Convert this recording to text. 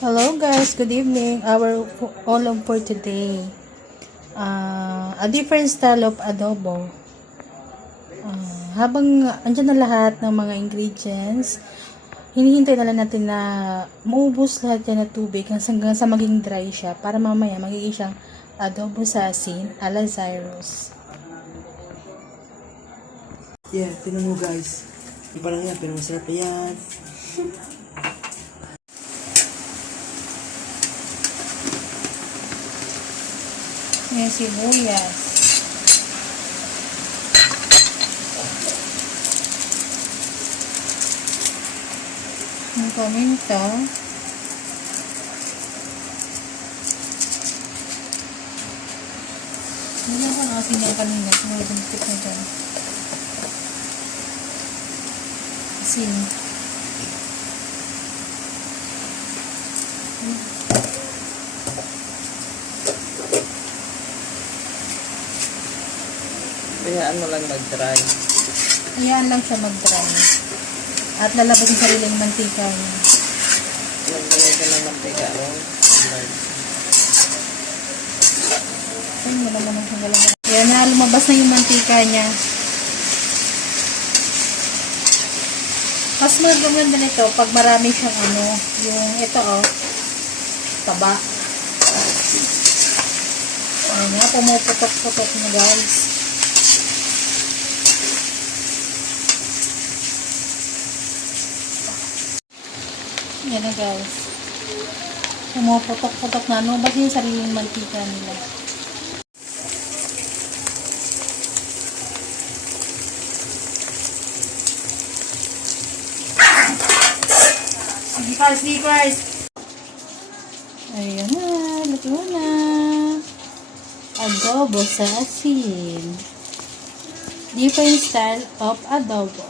Hello guys, good evening. Our olog for today. A different style of adobo. Habang andyan na lahat ng mga ingredients, hinihintay na lang natin na maubos lahat yan na tubig hanggang sa maging dry siya para mamaya magiging siyang adobo sa asin ala Zyros. Yeah, tinan mo guys. Iba lang yan, pero masarap na yan. May sibuyas. Yung paminta. Hindi ako nakasin yung kanina. Sinulog na dyan. Asin. Kaya ano lang mag-dry. Ayan lang siya mag-dry. At lalabas yung sariling mantika niya. Lagyan ka ng mantika. Ayun mo naman ang hanggalan. Ayan na, lumabas na yung mantika niya. Mas maganda nito pag marami siyang yung ito taba. Ayan na, pumuputok-putok na guys. Yan na guys. Pumuputok-putok na. Lumabas yung sariling mantika nila. Sneakers! Ayan na. Luto na. Adobo sa asin. Different style of adobo.